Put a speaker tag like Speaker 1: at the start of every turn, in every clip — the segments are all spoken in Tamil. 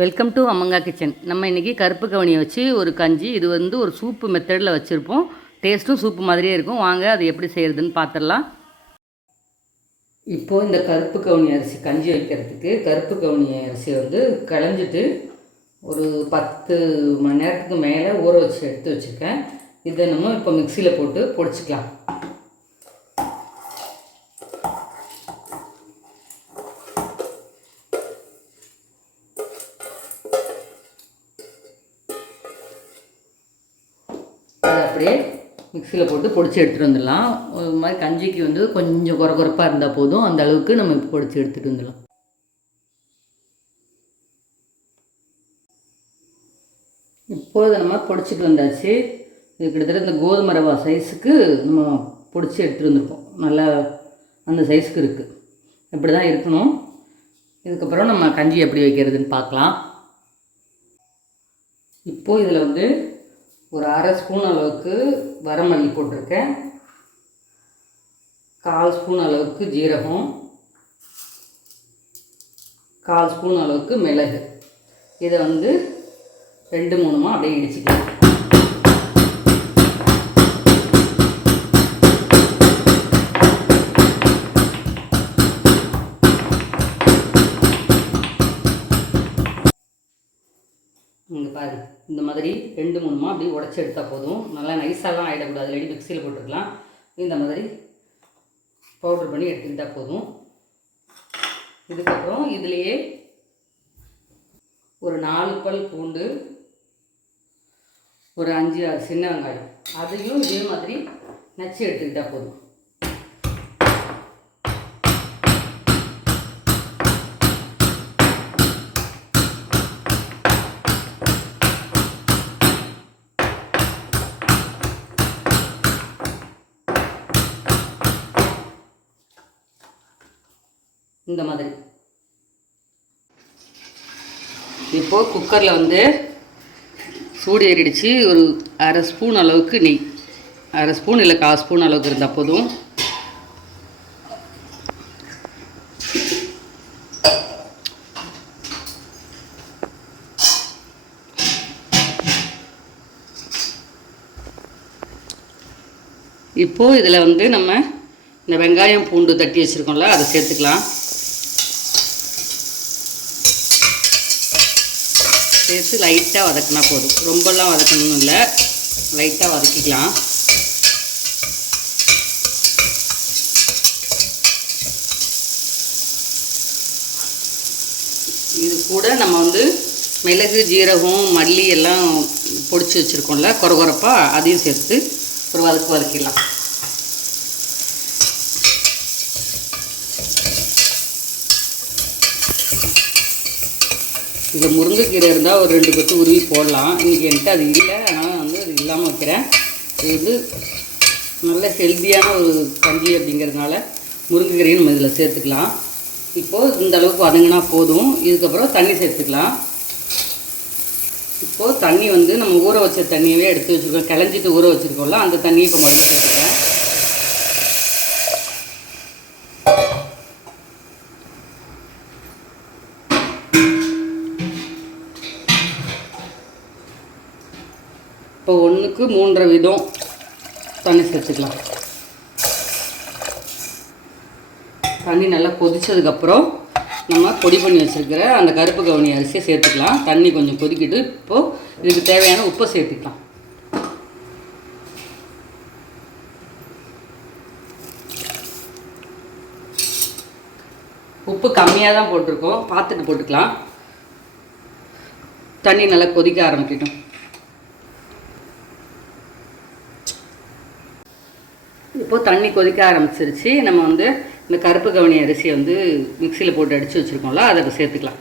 Speaker 1: வெல்கம் டு அம்மங்கா கிச்சன் நம்ம இன்றைக்கி கருப்பு கவனியை வச்சு ஒரு கஞ்சி இது வந்து ஒரு சூப்பு மெத்தடில் வச்சுருப்போம். டேஸ்ட்டும் சூப்பு மாதிரியே இருக்கும். வாங்க அது எப்படி செய்கிறதுன்னு பார்த்துடலாம் இப்போது இந்த கருப்பு கவுனி அரிசி கஞ்சி வைக்கிறதுக்கு கருப்பு கவுனி அரிசியை வந்து களைஞ்சிட்டு ஒரு பத்து மணி நேரத்துக்கு மேலே ஊற வச்சு எடுத்து வச்சுருக்கேன். இதை நம்ம இப்போ மிக்சியில் போட்டு பொடிச்சிக்கலாம். அப்படியே மிக்சியில் போட்டு பொடிச்சு எடுத்துகிட்டு வந்துடலாம். ஒரு மாதிரி கஞ்சிக்கு வந்து கொஞ்சம் குறை குறைப்பாக இருந்தால் போதும். அந்த அளவுக்கு நம்ம இப்போ பொடிச்சு எடுத்துகிட்டு வந்துடலாம். இப்போது நம்ம பொடிச்சிட்டு வந்தாச்சு. இது கிட்டத்தட்ட இந்த கோதுமை ரவா சைஸுக்கு நம்ம பொடிச்சு எடுத்துகிட்டு வந்திருக்கோம். நல்லா அந்த சைஸுக்கு இருக்குது இப்படி தான் இருக்கணும். இதுக்கப்புறம் நம்ம கஞ்சி எப்படி வைக்கிறதுன்னு பார்க்கலாம். இப்போது இதில் வந்து ஒரு அரை ஸ்பூன் அளவுக்கு வரமல்லி போட்டிருக்கேன். கால் ஸ்பூன் அளவுக்கு ஜீரகம். கால் ஸ்பூன் அளவுக்கு மிளகு. இதை வந்து ரெண்டு மூணுமா அப்படியே இடிச்சுக்கலாம். மாதிரி ரெண்டு மூணுமா அப்படி உடச்சி எடுத்தால் போதும். நல்லா நைஸாலாம் ஆகிடக்கூடாது ரெடி மிக்சியில் போட்டுக்கலாம். இந்த மாதிரி பவுட்ரு பண்ணி எடுத்துக்கிட்டால் போதும். இதுக்கப்புறம் இதுலேயே ஒரு நாலு பல் பூண்டு ஒரு அஞ்சு ஆறு சின்ன வெங்காயம். அதையும் இதே மாதிரி நச்சு எடுத்துக்கிட்டால் போதும். இந்த மாதிரி. இப்போது குக்கரில் வந்து சூடு ஏறிடுச்சு. ஒரு அரை ஸ்பூன் அளவுக்கு நெய். அரை ஸ்பூன் இல்லை கால் ஸ்பூன் அளவுக்கு இருந்தால் போதும். இப்போது இதில் வந்து நம்ம இந்த வெங்காயம் பூண்டு தட்டி வச்சுருக்கோம்ல அதை சேர்த்துக்கலாம். சேர்த்து லைட்டாக வதக்கினா போதும். ரொம்பலாம் வதக்கணும்னு இல்லை. லைட்டாக வதக்கிக்கலாம். இது கூட நம்ம வந்து மிளகு ஜீரகம் மல்லி எல்லாம் பொடிச்சு வச்சுருக்கோம்ல குறகுறப்பாக அதையும் சேர்த்து ஒரு வதக்கு வதக்கிடலாம். இதில் முருங்கைக்கீரை இருந்தால் ஒரு ரெண்டு கொத்து உருவி போடலாம். இன்றைக்கி என்கிட்ட அது இல்லை. ஆனால் வந்து அது இல்லாமல் வைக்கிறேன். இது வந்து நல்ல ஹெல்த்தியான ஒரு கஞ்சி அப்படிங்கிறதுனால முருங்கைக்கீரையும் நம்ம இதில் சேர்த்துக்கலாம். இப்போது இந்த அளவுக்கு வதங்கினா போதும். இதுக்கப்புறம் தண்ணி சேர்த்துக்கலாம். இப்போது தண்ணி வந்து நம்ம ஊற வச்ச தண்ணியவே எடுத்து வச்சுருக்கோம். கிளஞ்சிட்டு ஊற வச்சுருக்கோம்ல அந்த தண்ணியை இப்போ முதல்ல சேர்த்துக்கிறேன். இப்போ ஒன்றுக்கு மூன்றரை விதம் தண்ணி சேர்த்துக்கலாம். தண்ணி நல்லா கொதித்ததுக்கப்புறம் நம்ம பொடி பண்ணி வச்சுருக்கிற அந்த கருப்பு கவுனி அரிசியை சேர்த்துக்கலாம். தண்ணி கொஞ்சம் கொதிக்கிட்டு இப்போது இதுக்கு தேவையான உப்பை சேர்த்துக்கலாம். உப்பு கம்மியாக தான் போட்டிருக்கோம். பார்த்துட்டு போட்டுக்கலாம். தண்ணி நல்லா கொதிக்க ஆரம்பிக்கட்டும். இப்போது தண்ணி கொதிக்க ஆரம்பிச்சிருச்சு. நம்ம வந்து இந்த கருப்பு கவனி அரிசியை வந்து மிக்சியில் போட்டு அடித்து வச்சுருக்கோம்ல அதை இப்ப சேர்த்துக்கலாம்.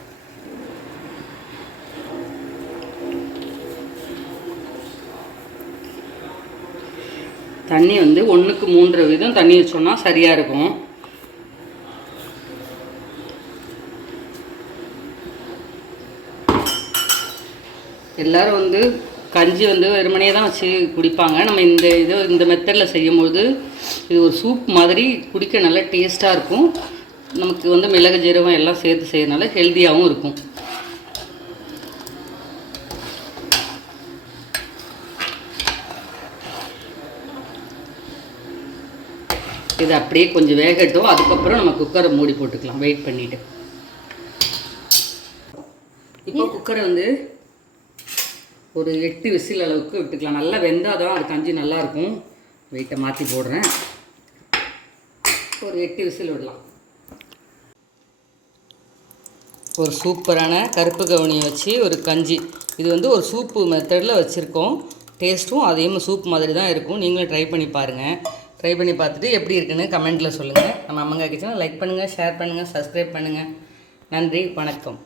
Speaker 1: தண்ணி வந்து ஒன்றுக்கு மூன்று விதம் தண்ணி வச்சோம்னா சரியாக இருக்கும். எல்லாரும் வந்து கஞ்சி வந்து வெறுமனையே தான் வச்சு குடிப்பாங்க. நம்ம இந்த இது இந்த மெத்தடில் செய்யும்போது இது ஒரு சூப் மாதிரி குடிக்க நல்லா டேஸ்ட்டாக இருக்கும். நமக்கு வந்து மிளகு ஜீரகம் எல்லாம் சேர்த்து செய்யறதுனால ஹெல்த்தியாகவும் இருக்கும். இது அப்படியே கொஞ்சம் வேகட்டும். அதுக்கப்புறம் நம்ம குக்கரை மூடி போட்டுக்கலாம். வெயிட் பண்ணிவிட்டு இப்போ குக்கரை வந்து ஒரு எட்டு விசில் அளவுக்கு விட்டுக்கலாம். நல்லா வெந்தாதான் அது கஞ்சி நல்லாயிருக்கும். வெயிட்டை மாற்றி போடுறேன். ஒரு எட்டு விசில் விடலாம். ஒரு சூப்பரான கருப்பு கவுனியை வச்சு ஒரு கஞ்சி. இது வந்து ஒரு சூப்பு மெத்தடில் வச்சுருக்கோம். டேஸ்ட்டும் அதே மாதிரி சூப் மாதிரி தான் இருக்கும். நீங்களும் ட்ரை பண்ணி பாருங்கள் ட்ரை பண்ணி பார்த்துட்டு எப்படி இருக்குன்னு கமெண்ட்டில் சொல்லுங்கள் நம்ம அம்மங்கா கிச்சனை லைக் பண்ணுங்கள் ஷேர் பண்ணுங்கள் சப்ஸ்கிரைப் பண்ணுங்கள் நன்றி வணக்கம்.